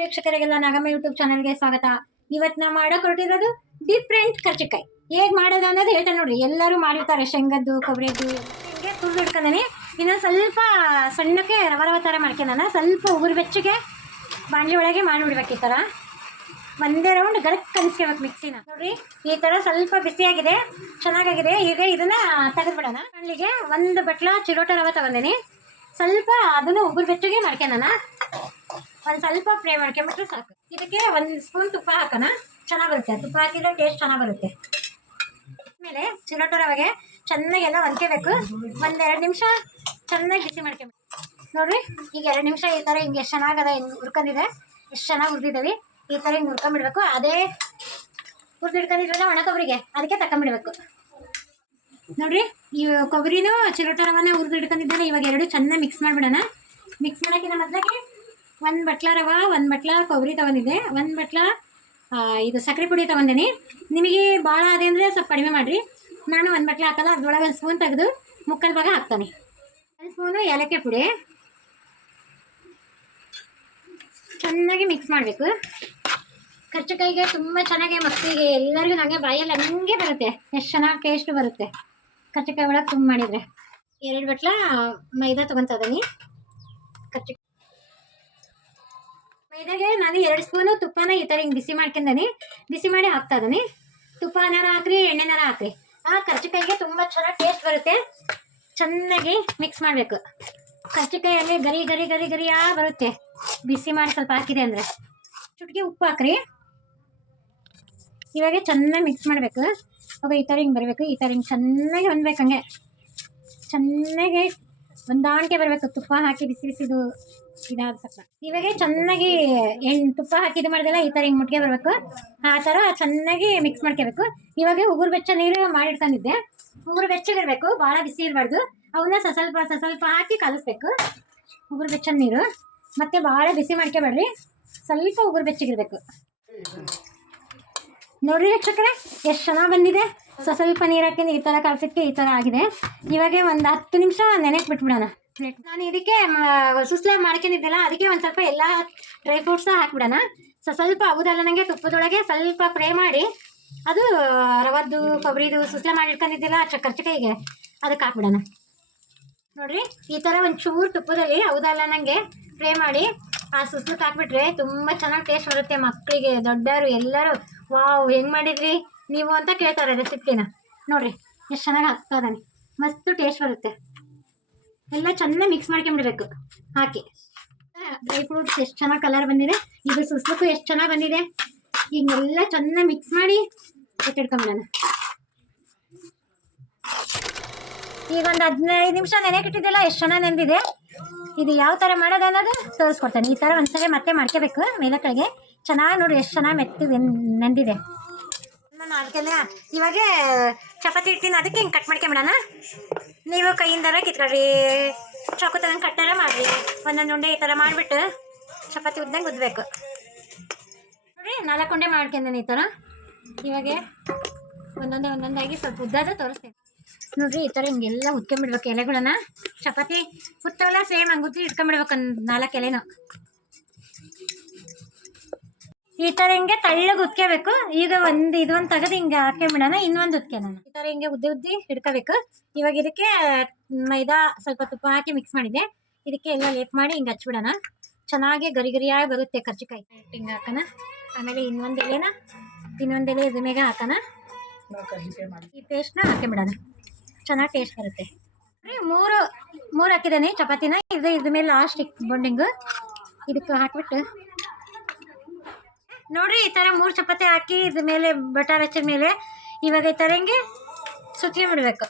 ವೀಕ್ಷಕರಿಗೆಲ್ಲ Nagamma YouTube ಚಾನಲ್ಗೆ ಸ್ವಾಗತ. ಇವತ್ತು ನಾವು ಮಾಡೋ ಹೊರಟಿರೋದು ಡಿಫ್ರೆಂಟ್ ಕರ್ಚಿಕಾಯಿ. ಹೇಗೆ ಮಾಡೋದು ಅನ್ನೋದು ಹೇಳ್ತಾರೆ ನೋಡ್ರಿ. ಎಲ್ಲರೂ ಮಾಡಿರ್ತಾರೆ, ಶೇಂಗದ್ದು, ಕೊಬ್ಬರಿದ್ದು. ಹಿಂಗೆ ತುರ್ದು ಇಟ್ಕೊಂಡೇನೆ. ಇನ್ನೊಂದು ಸ್ವಲ್ಪ ಸಣ್ಣಕ್ಕೆ ರವ ಥರ ಮಾಡ್ಕೊಂಡ ಸ್ವಲ್ಪ ಉಗುರು ಬೆಚ್ಚಗೆ ಬಾಣಲಿ ಒಳಗೆ ಮಾಡಿಬಿಡ್ಬೇಕು. ಈ ಥರ ಒಂದೇ ರೌಂಡ್ ಗಡಕ್ ಕಲಿಸ್ಕೋಬೇಕು ಮಿಕ್ಸಿನ. ನೋಡ್ರಿ ಈ ಥರ ಸ್ವಲ್ಪ ಬಿಸಿಯಾಗಿದೆ, ಚೆನ್ನಾಗಾಗಿದೆ. ಈಗ ಇದನ್ನು ತೆಗೆದುಬಿಡೋಣ. ಬಾಣಲಿಗೆ ಒಂದು ಬಟ್ಲ ಚಿರೋಟ ರವೆ ತಗೊಂಡೇನಿ. ಸ್ವಲ್ಪ ಅದನ್ನು ಉಗುರು ಬೆಚ್ಚಗೆ ಮಾಡ್ಕೊಂಡ ಒಂದು ಸ್ವಲ್ಪ ಫ್ರೈ ಮಾಡ್ಕೊಂಬಿಟ್ರೆ ಸಾಕು. ಇದಕ್ಕೆ ಒಂದು ಸ್ಪೂನ್ ತುಪ್ಪ ಹಾಕೋಣ, ಚೆನ್ನಾಗಿ ಬರುತ್ತೆ. ತುಪ್ಪ ಹಾಕಿದ್ರೆ ಟೇಸ್ಟ್ ಚೆನ್ನಾಗಿ ಬರುತ್ತೆ. ಆಮೇಲೆ ಚಿರೋಟ ರವೆಗೆ ಚೆನ್ನಾಗೆಲ್ಲ ಹೊಂದ್ಕೋಬೇಕು. ಒಂದೆರಡು ನಿಮಿಷ ಚೆನ್ನಾಗಿ ಬಿಸಿ ಮಾಡ್ಕೊಂಬೇಕು. ನೋಡಿರಿ ಈಗ 2 ನಿಮಿಷ ಈ ಥರ ಹಿಂಗೆ ಎಷ್ಟು ಚೆನ್ನಾಗದ, ಹಿಂಗೆ ಹುರ್ಕೊಂಡಿದೆ, ಎಷ್ಟು ಚೆನ್ನಾಗಿ ಹುರಿದಿದ್ದೀವಿ. ಈ ಥರ ಹಿಂಗೆ ಹುರ್ಕೊಂಬಿಡ್ಬೇಕು. ಅದೇ ಹುರಿದಿಡ್ಕೊಂಡಿದ್ರಲ್ಲ ಒಣ ಕೊಬ್ಬರಿಗೆ, ಅದಕ್ಕೆ ತಗೊಂಬಿಡ್ಬೇಕು. ನೋಡಿರಿ ಈ ಕೊಬ್ಬರಿನೂ ಚಿರೋಟ ರವನ ಹುರಿದಿಡ್ಕೊಂಡಿದ್ದಾನೆ. ಇವಾಗ ಎರಡು ಚೆನ್ನಾಗಿ ಮಿಕ್ಸ್ ಮಾಡಿಬಿಡೋಣ. ಮಿಕ್ಸ್ ಮಾಡೋಕ್ಕಿಂತ ಮೊದಲಾಗಿ 1 ಬಟ್ಲ ರವೆ, 1 ಬಟ್ಲ ಕೊಬ್ಬರಿ ತೊಗೊಂಡಿದ್ದೆ, 1 ಬಟ್ಲ ಇದು ಸಕ್ಕರೆ ಪುಡಿ ತೊಗೊಂಡೇನಿ. ನಿಮಗೆ ಭಾಳ ಅದೇ ಅಂದರೆ ಸ್ವಲ್ಪ ಕಡಿಮೆ ಮಾಡಿರಿ. ನಾನು 1 ಬಟ್ಲ ಹಾಕಲ್ಲ, ಅದ್ರೊಳಗೆ 1 ಸ್ಪೂನ್ ತೆಗೆದು ಮುಕ್ಕಾಲು ಭಾಗ ಹಾಕ್ತಾನೆ. 1 ಸ್ಪೂನು ಏಲಕ್ಕಿ ಪುಡಿ ಚೆನ್ನಾಗಿ ಮಿಕ್ಸ್ ಮಾಡಬೇಕು. ಕರ್ಚಿಕಾಯಿಗೆ ತುಂಬ ಚೆನ್ನಾಗಿ ಮಕ್ಕಳಿಗೆ ಎಲ್ಲರಿಗೂ ನನಗೆ ಬಾಯಲ್ಲಿ ಹಂಗೆ ಬರುತ್ತೆ. ಎಷ್ಟು ಚೆನ್ನಾಗಿ ಟೇಸ್ಟ್ ಬರುತ್ತೆ ಕರ್ಚಿಕಾಯಿ ಒಳಗೆ ತುಂಬ ಮಾಡಿದರೆ. 2 ಬಟ್ಲ ಮೈದಾ ತೊಗೊತಿದ್ದೀನಿ. ಮೈದಾಗೆ ನಾನು 2 ಸ್ಪೂನು ತುಪ್ಪನ ಈ ಥರ ಹಿಂಗೆ ಬಿಸಿ ಮಾಡ್ಕೊಂಡೀನಿ. ಬಿಸಿ ಮಾಡಿ ಹಾಕ್ತಾ ಇದ್ದೀನಿ. ತುಪ್ಪನಾರ ಹಾಕ್ರಿ, ಎಣ್ಣೆನಾರ ಹಾಕ್ರಿ, ಆ ಕರ್ಚಿಕಾಯಿಗೆ ತುಂಬ ಚೆನ್ನಾಗಿ ಟೇಸ್ಟ್ ಬರುತ್ತೆ. ಚೆನ್ನಾಗಿ ಮಿಕ್ಸ್ ಮಾಡಬೇಕು. ಕರ್ಚಿಕಾಯಲ್ಲಿ ಗರಿ ಗರಿ ಗರಿ ಗರಿಯಾ ಬರುತ್ತೆ ಬಿಸಿ ಮಾಡಿ ಸ್ವಲ್ಪ ಹಾಕಿದೆ ಅಂದರೆ. ಚುಟ್ಕಿ ಉಪ್ಪು ಹಾಕ್ರಿ. ಇವಾಗ ಚೆನ್ನಾಗಿ ಮಿಕ್ಸ್ ಮಾಡಬೇಕು. ಅವಾಗ ಈ ಥರ ಹಿಂಗೆ ಬರಬೇಕು. ಈ ಥರ ಹಿಂಗೆ ಚೆನ್ನಾಗಿ ಹೊಂದ್ಬೇಕು. ಹಂಗೆ ಚೆನ್ನಾಗಿ ಹೊಂದಾಣಿಕೆ ಬರಬೇಕು. ತುಪ್ಪ ಹಾಕಿ ಬಿಸಿ ಬಿಸಿದು ಇದಾದ ಸ್ವಲ್ಪ ಇವಾಗ ಚೆನ್ನಾಗಿ ತುಪ್ಪ ಹಾಕಿ ಇದು ಮಾಡಿದೆಲ್ಲ ಈ ಥರ ಹಿಂಗೆ ಮುಟ್ಟಿಗೆ ಬರಬೇಕು. ಆ ಥರ ಚೆನ್ನಾಗಿ ಮಿಕ್ಸ್ ಮಾಡ್ಕೋಬೇಕು. ಇವಾಗ ಉಗುರು ಬೆಚ್ಚ ನೀರು ಮಾಡಿಡ್ಕೊಂಡಿದ್ದೆ. ಉಗುರು ಬೆಚ್ಚಗಿರಬೇಕು, ಭಾಳ ಬಿಸಿ ಇರಬಾರ್ದು. ಅವನ್ನ ಸ್ವಲ್ಪ ಹಾಕಿ ಕಲಿಸ್ಬೇಕು. ಉಗುರು ಬೆಚ್ಚ ನೀರು ಮತ್ತು ಭಾಳ ಬಿಸಿ ಮಾಡ್ಕೋಬೇಡ್ರಿ, ಸ್ವಲ್ಪ ಉಗುರು ಬೆಚ್ಚಗಿರಬೇಕು. ನೋಡ್ರಿ ವೀಕ್ಷಕರೇ ಎಷ್ಟು ಚೆನ್ನಾಗಿ ಬಂದಿದೆ. ಸ್ವಲ್ಪ ನೀರು ಹಾಕಿಂದು ಈ ಥರ ಕಲಸಿಕ್ಕೆ ಈ ಥರ ಆಗಿದೆ. ಇವಾಗ ಒಂದು 10 ನಿಮಿಷ ನೆನೆಗೆ ಬಿಟ್ಬಿಡೋಣ. ನಾನು ಇದಕ್ಕೆ ಸುಸ್ಲೆ ಮಾಡ್ಕೊಂಡಿದ್ದೆಲ್ಲ, ಅದಕ್ಕೆ ಒಂದು ಸ್ವಲ್ಪ ಎಲ್ಲ ಡ್ರೈ ಫ್ರೂಟ್ಸ ಹಾಕ್ಬಿಡೋಣ. ಸ್ವಲ್ಪ ಹೌದಲ್ಲ, ನನಗೆ ತುಪ್ಪದೊಳಗೆ ಸ್ವಲ್ಪ ಫ್ರೈ ಮಾಡಿ ಅದು ರವದ್ದು ಕೊಬ್ಬರಿದು ಸುಸ್ಲೆ ಮಾಡಿಟ್ಕೊಂಡಿದ್ದೆಲ್ಲ ಕರ್ಚಿಕಾಯಿಗೆ ಅದಕ್ಕೆ ಹಾಕ್ಬಿಡೋಣ. ನೋಡಿರಿ ಈ ಥರ ಒಂದು ಚೂರು ತುಪ್ಪದಲ್ಲಿ ಹೌದಲ್ಲ ನನಗೆ ಫ್ರೈ ಮಾಡಿ ಆ ಸುಸ್ಲಕ್ಕೆ ಹಾಕ್ಬಿಟ್ರೆ ತುಂಬ ಚೆನ್ನಾಗಿ ಟೇಸ್ಟ್ ಬರುತ್ತೆ. ಮಕ್ಕಳಿಗೆ ದೊಡ್ಡವರು ಎಲ್ಲರೂ ವಾವ್ ಹೆಂಗೆ ಮಾಡಿದ್ರಿ ನೀವು ಅಂತ ಕೇಳ್ತಾರೆ ರೆಸಿಪಿನ. ನೋಡಿರಿ ಎಷ್ಟು ಚೆನ್ನಾಗಿ ಹಾಕ್ತಾ ಇದ್ದಾನೆ, ಮಸ್ತು ಟೇಸ್ಟ್ ಬರುತ್ತೆ. ಎಲ್ಲ ಚೆನ್ನಾಗಿ ಮಿಕ್ಸ್ ಮಾಡ್ಕೊಂಬಿಡ್ಬೇಕು ಹಾಕಿ. ಡ್ರೈ ಫ್ರೂಟ್ಸ್ ಎಷ್ಟು ಚೆನ್ನಾಗಿ ಕಲರ್ ಬಂದಿದೆ, ಇದು ಸುಸ್ಲಕ್ಕೂ ಎಷ್ಟು ಚೆನ್ನಾಗಿ ಬಂದಿದೆ. ಹಿಂಗೆಲ್ಲ ಚೆನ್ನಾಗಿ ಮಿಕ್ಸ್ ಮಾಡಿ ಎತ್ತಿಡ್ಕೊಂಬಿಡೋಣ. ಈಗ ಒಂದು 15 ನಿಮಿಷ ನೆನೆಕಿಟ್ಟಿದ್ದೆಲ್ಲ ಎಷ್ಟು ಚೆನ್ನಾಗಿ ನೆಂದಿದೆ. ಇದು ಯಾವ ಥರ ಮಾಡೋದು ಅನ್ನೋದು ತೋರಿಸ್ಕೊಡ್ತಾನೆ. ಈ ಥರ ಒಂದ್ಸಲ ಮತ್ತೆ ಮಾಡ್ಕೋಬೇಕು ಮೇಲೆ ಕಡೆಗೆ. ಚೆನ್ನಾಗಿ ನೋಡಿ ಎಷ್ಟು ಚೆನ್ನಾಗಿ ಮೆತ್ತಿ ನೆಂದಿದೆ. ಅದಕ್ಕೆಲ್ಲ ಇವಾಗ ಚಪಾತಿ ಹಿಟ್ಟಿನ ಅದಕ್ಕೆ ಹಿಂಗೆ ಕಟ್ ಮಾಡ್ಕೊಂಬಿಡೋಣ. ನೀವು ಕೈಯಿಂದಾರ ಕಿತ್ಕೊಳ್ರಿ, ಚಾಕು ತಗೊಂಡು ಕಟ್ಟಾರ ಮಾಡಿರಿ. ಒಂದೊಂದು ಉಂಡೆ ಈ ಥರ ಮಾಡಿಬಿಟ್ಟು ಚಪಾತಿ ಉದ್ದಂಗೆ ಉದ್ದಬೇಕು. ನೋಡಿ 4 ಉಂಡೆ ಮಾಡ್ಕೊಂಡೇನೆ ಈ ಥರ. ಇವಾಗ ಒಂದೊಂದಾಗಿ ಸ್ವಲ್ಪ ಉದ್ದಾದ ತೋರಿಸ್ತೀನಿ. ನೋಡಿರಿ ಈ ಥರ ಹಿಂಗೆಲ್ಲ ಉದ್ಕೊಂಬಿಡ್ಬೇಕು ಎಲೆಗಳನ್ನ. ಚಪಾತಿ ಹುತ್ತವೆಲ್ಲ ಸೇಮ್ ಹಂಗೆ ಉದ್ದಿ ಇಟ್ಕೊಂಬಿಡ್ಬೇಕು. 4 ಎಲೆನೂ ಈ ಥರ ಹಿಂಗೆ ತಳ್ಳಗೆ ಉದ್ಕೋಬೇಕು. ಈಗ ಇದೊಂದು ತೆಗೆದು ಹಿಂಗೆ ಹಾಕೊಂಬಿಡೋಣ, ಇನ್ನೊಂದು ಉದ್ಕೋಣ. ಈ ಥರ ಹಿಂಗೆ ಉದ್ದಿ ಇಟ್ಕೋಬೇಕು. ಇವಾಗ ಇದಕ್ಕೆ ಮೈದಾ ಸ್ವಲ್ಪ ತುಪ್ಪ ಹಾಕಿ ಮಿಕ್ಸ್ ಮಾಡಿದೆ. ಇದಕ್ಕೆ ಎಲ್ಲ ಲೇಪ್ ಮಾಡಿ ಹಿಂಗೆ ಹಚ್ಬಿಡೋಣ. ಚೆನ್ನಾಗಿ ಗರಿ ಗರಿಯಾಗಿ ಬರುತ್ತೆ ಕರ್ಚಿಕಾಯಿ. ಹಿಂಗೆ ಹಾಕೋಣ. ಆಮೇಲೆ ಇನ್ನೊಂದು ಎಲೆ ಇದ್ರ ಮೇಲೆ ಹಾಕೋಣ. ಈ ಪೇಸ್ಟ್ನ ಹಾಕೊಂಬಿಡೋಣ, ಚೆನ್ನಾಗಿ ಟೇಸ್ಟ್ ಬರುತ್ತೆ. ಮೂರು ಹಾಕಿದ್ದಾನೆ ಚಪಾತಿನ. ಇದ್ರ ಮೇಲೆ ಲಾಸ್ಟ್ ಬಾಂಡಿಂಗು ಇದಕ್ಕೆ ಹಾಕ್ಬಿಟ್ಟು ನೋಡಿರಿ ಈ ಥರ 3 ಚಪಾತಿ ಹಾಕಿ ಇದ್ರ ಮೇಲೆ ಬಟರ್ ಹಚ್ಚಿದ ಮೇಲೆ ಇವಾಗ ಈ ಥರ ಹಿಂಗೆ ಸುತ್ಕೊಂಡ್ಬಿಡ್ಬೇಕು.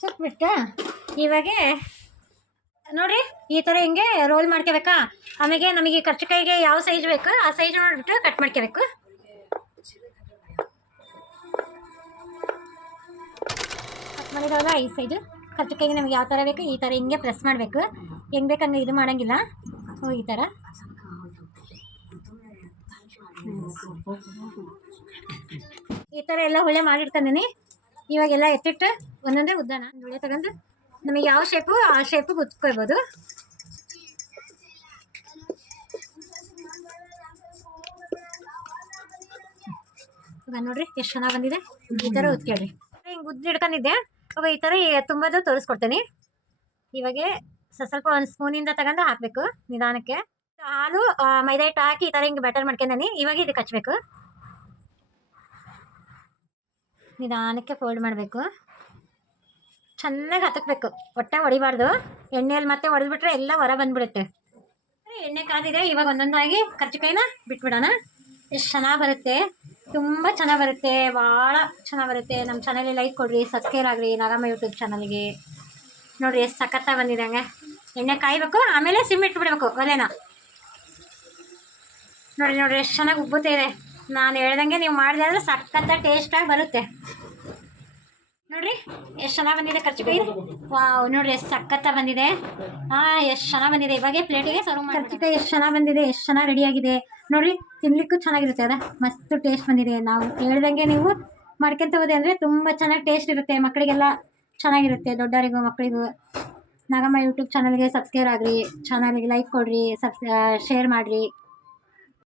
ಸುತ್ಬಿಟ್ಟು ಇವಾಗ ನೋಡಿರಿ ಈ ಥರ ಹಿಂಗೆ ರೋಲ್ ಮಾಡ್ಕೋಬೇಕಾ. ಆಮೇಲೆ ನಮಗೆ ಕರ್ಚಿಕಾಯಿಗೆ ಯಾವ ಸೈಜ್ ಬೇಕು ಆ ಸೈಜ್ ನೋಡಿಬಿಟ್ಟು ಕಟ್ ಮಾಡ್ಕೋಬೇಕು. ಕಟ್ ಮಾಡಿದಾಗ ಈ ಸೈಜು ಕರ್ಚಿಕಾಯಿಗೆ ನಮಗೆ ಯಾವ ಥರ ಬೇಕು ಈ ಥರ ಹಿಂಗೆ ಪ್ರೆಸ್ ಮಾಡಬೇಕು. ಹೆಂಗೆ ಬೇಕಂಗೆ ಇದು ಮಾಡೋಂಗಿಲ್ಲ. ಈ ಥರ ಎಲ್ಲ ಹೊಳೆ ಮಾಡಿಡ್ತಾನೆ. ಇವಾಗೆಲ್ಲ ಎತ್ತಿಟ್ಟು ಒಂದೊಂದೇ ಉದ್ದಾನ ಹೊಳೆ ತಗೊಂಡು ನಮಗೆ ಯಾವ ಶೇಪು ಆ ಶೇಪು ಗುಚ್ಕೊಳ್ಬೋದು. ಇವಾಗ ನೋಡ್ರಿ ಎಷ್ಟು ಚೆನ್ನಾಗಿ ಬಂದಿದೆ. ಈ ಥರ ಉತ್ಕೇಳ್ರಿ. ಹಿಂಗೆ ಉದ್ದು ಹಿಡ್ಕೊಂಡಿದ್ದೆ. ಇವಾಗ ಈ ಥರ ತುಂಬೋದು ತೋರಿಸ್ಕೊಡ್ತೀನಿ. ಇವಾಗ ಸ್ವಲ್ಪ ಒಂದು ಸ್ಪೂನಿಂದ ತಗೊಂಡು ಹಾಕಬೇಕು ನಿಧಾನಕ್ಕೆ. ಹಾಲು ಮೈದಾ ಹಿಟ್ಟು ಹಾಕಿ ಈ ಥರ ಹಿಂಗೆ ಬ್ಯಾಟರ್ ಮಾಡ್ಕೊಂಡನಿ. ಇವಾಗ ಇದಕ್ಕೆ ಹಚ್ಬೇಕು. ನಿಧಾನಕ್ಕೆ ಫೋಲ್ಡ್ ಮಾಡಬೇಕು. ಚೆನ್ನಾಗಿ ಹತ್ತಬೇಕು, ಹೊಟ್ಟೆ ಹೊಡಿಬಾರ್ದು. ಎಣ್ಣೆಯಲ್ಲಿ ಮತ್ತೆ ಹೊಡೆದ್ಬಿಟ್ರೆ ಎಲ್ಲ ಹೊರ ಬಂದ್ಬಿಡುತ್ತೆ. ಎಣ್ಣೆ ಕಾದಿದೆ. ಇವಾಗ ಒಂದೊಂದಾಗಿ ಕರ್ಜಿಕಾಯಿನ ಬಿಟ್ಬಿಡೋಣ. ಎಷ್ಟು ಚೆನ್ನಾಗಿ ಬರುತ್ತೆ, ತುಂಬ ಚೆನ್ನಾಗಿ ಬರುತ್ತೆ, ಭಾಳ ಚೆನ್ನಾಗಿ ಬರುತ್ತೆ. ನಮ್ಮ ಚಾನಲ್ಗೆ ಲೈಕ್ ಕೊಡಿರಿ, ಸಬ್ಸ್ಕ್ರೈಬ್ ಆಗಿರಿ ನಾಗಮ್ಮ ಯೂಟ್ಯೂಬ್ ಚಾನಲ್ಗೆ. ನೋಡಿರಿ ಎಷ್ಟು ಸಖತ್ತಾಗಿ ಬಂದಿದೆ. ಹಂಗೆ ಎಣ್ಣೆ ಕಾಯಬೇಕು, ಆಮೇಲೆ ಸಿಮ್ ಇಟ್ಬಿಡ್ಬೇಕು ಒಲೆನ. ನೋಡಿರಿ ಎಷ್ಟು ಚೆನ್ನಾಗಿ ಉಬ್ಬುತ್ತೆ ಇದೆ. ನಾನು ಹೇಳ್ದಂಗೆ ನೀವು ಮಾಡಿದೆ ಅಂದರೆ ಸಖತ್ತ ಟೇಸ್ಟಾಗಿ ಬರುತ್ತೆ. ನೋಡಿರಿ ಎಷ್ಟು ಚೆನ್ನಾಗಿ ಬಂದಿದೆ ಕರ್ಜಿಕಾಯಿ. ವಾವ್, ನೋಡಿರಿ ಎಷ್ಟು ಸಖತ್ತಾಗಿ ಬಂದಿದೆ. ಎಷ್ಟು ಚೆನ್ನಾಗಿ ಬಂದಿದೆ. ಇವಾಗೆ ಪ್ಲೇಟಿಗೆ ಸರ್ವ್ ಮಾಡಿ. ಕರ್ಜಿಕಾಯಿ ಎಷ್ಟು ಚೆನ್ನಾಗಿ ಬಂದಿದೆ, ಎಷ್ಟು ಚೆನ್ನಾಗಿ ರೆಡಿಯಾಗಿದೆ. ನೋಡಿರಿ ತಿನ್ಲಿಕ್ಕೂ ಚೆನ್ನಾಗಿರುತ್ತೆ. ಅದ ಮಸ್ತ್ ಟೇಸ್ಟ್ ಬಂದಿದೆ. ನಾವು ಹೇಳ್ದಂಗೆ ನೀವು ಮಾಡ್ಕೊಂತ ಹೋದೆ ಅಂದರೆ ತುಂಬ ಚೆನ್ನಾಗಿ ಟೇಸ್ಟ್ ಇರುತ್ತೆ. ಮಕ್ಕಳಿಗೆಲ್ಲ ಚೆನ್ನಾಗಿರುತ್ತೆ, ದೊಡ್ಡವರಿಗೂ ಮಕ್ಕಳಿಗೂ. ನಾಗಮ್ಮ ಯೂಟ್ಯೂಬ್ ಚಾನಲ್ಗೆ ಸಬ್ಸ್ಕ್ರೈಬ್ ಆಗಿರಿ, ಚಾನಲ್ಗೆ ಲೈಕ್ ಕೊಡಿರಿ, ಶೇರ್ ಮಾಡಿರಿ.